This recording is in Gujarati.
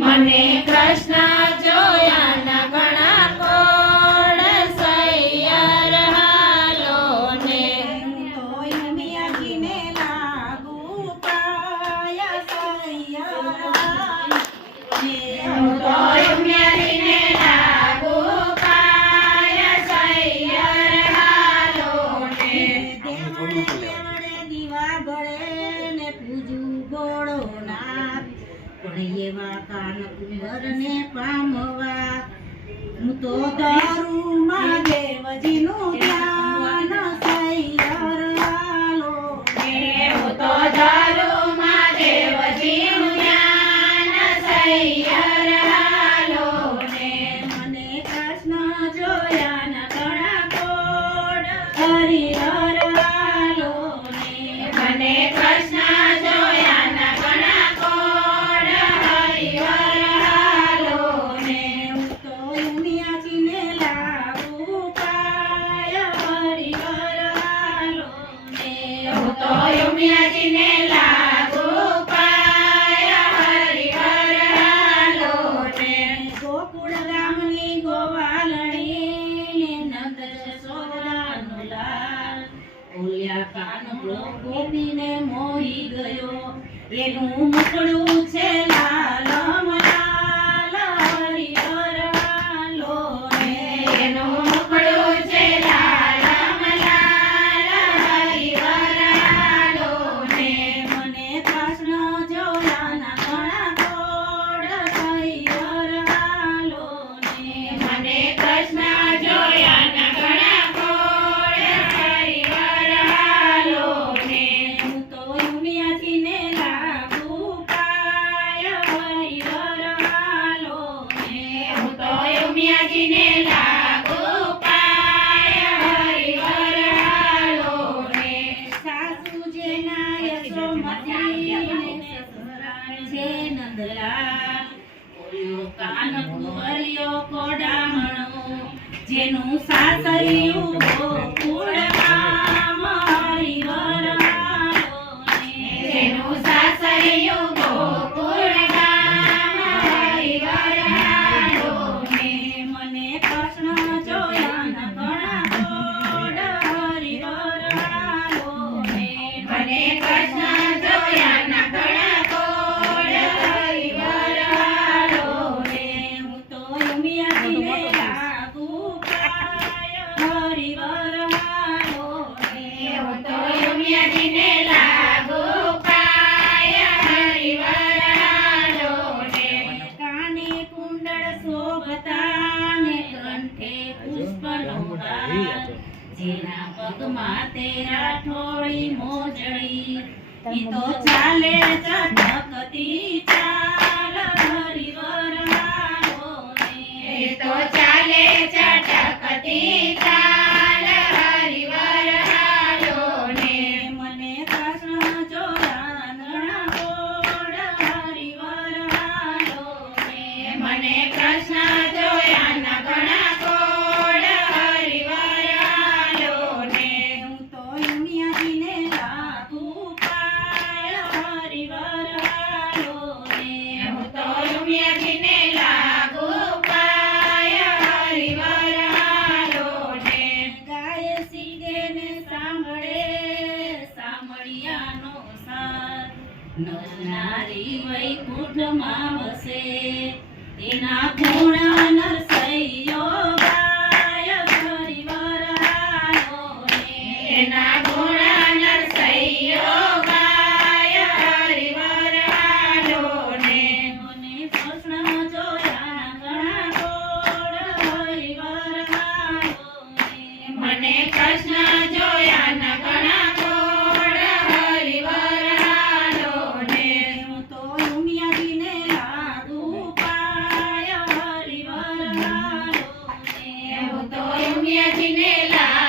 મને કૃષ્ણ જોયાના ઘણા કોડ સૈયર હાલો ને તોય મિયાજીને લાગુ પાયા સૈયર હાલો ને તોય મ્યારીને લાગુ પાયા સૈયર હાલો ને દેવળે દીવા બળે ને પૂજું ગોળો નાથ પણ એવા કાન કુંવરને પામવા હું તો દારૂમાં દેવજીનું ધ્યાન સૈયર હાલો હું તો દારૂમાં દેવજીનું જ્ઞાન સૈયર હાલો ને મને કૃષ્ણ જોયાના ઘણા કોડ હરિહર હાલો ને મને કૃષ્ણ જોયાના ઘણા કોડ હરિહર હાલો ને હું તો ઉમિયાજીને લાગુ પાયા હરિહર હાલો ને હું તો ઉમિયાજીને લાગુ પાયા હરિહર હાલો ને ગોકુળ ગામની ગોવાલણી નંદ જશોદાનો લાલ ઓલ્યા કાનગડો ગોપીને મોહી ગયો એનું મુખડું છે લાલ મલાલ હરિહર હાલો ને એનું મુખડું છે લાલ મલાલ હરિહર હાલો ને મને કૃષ્ણ જોયાના ઘણા કોડ સૈયર હાલો ને મને કૃષ્ણ જોયાના ઘણા કોડ હરિહર હાલો ને હું તો ઉમિયાજીને લાગુ પાયા હરિહર હાલો ને હું તો ઉમિયાજીને લાગુ પાયા હરિહર હાલો ને સાસુ જેના યશોમતી ને સસરા છે નંદલાલ ઓયો કાન કુંવરિયો કોડામણો જેનું સાસરિયું ગોકુળ ગામ હરિહર હાલો ને જેનું સાસરિયું ગોકુળ ગામ હરિહર હાલો ને મને કૃષ્ણ જોયાના ઘણા કોડ હરિહર હાલો ને મને કૃષ્ણ જોયાના ઘણા કોડ હરિહર હાલો ને હું તો ઉમિયાજીને લાગુ પાયા હરિહર હાલો ને હું તો ઉમિયાજીને લાગુ પાયા હરિહર હાલો ને કાને કુંડળ શોભતા ને કંઠે પુષ્પનો હાર જેના પગમાં તેરા ઠોળી મોજડી ઈ તો ચાલે ચટકતી ચાલ હરિહર હાલો ને એ તો ચાલે ચટકતી ચાલ હરિહર હાલો ને મને કૃષ્ણ જોયાના ઘણા કોડ હરિહર હાલો ને મને કૃષ્ણ જોયાના ઘણા કોડ હરિહર હાલો ને હું તો ઉમિયાજીને લાગુ પાયા હરિહર હાલો ને હું તો ઉમિયાજીને લાગુ પાયા હરિહર હાલો ને ગાય સીગે ને સાંભળે સાંભળિયાનો સાર નરનારી વૈકુંઠમાં વસે તેના ગુણ નરસૈયો ગાય હરિહર હાલો ને એના ગુણ નરસૈયો ગાય હરિહર હાલો ને મને કૃષ્ણ જોયાના ઘણા કોડ હરિહર હાલો ને મને કૃષ્ણ જોયાના ઘણા કોડ હરિહર હાલો ને હું તો ઉમિયાજીને લાગુ પાયા હરિહર હાલો ને હું તો ઉમિયાજીને લાગુ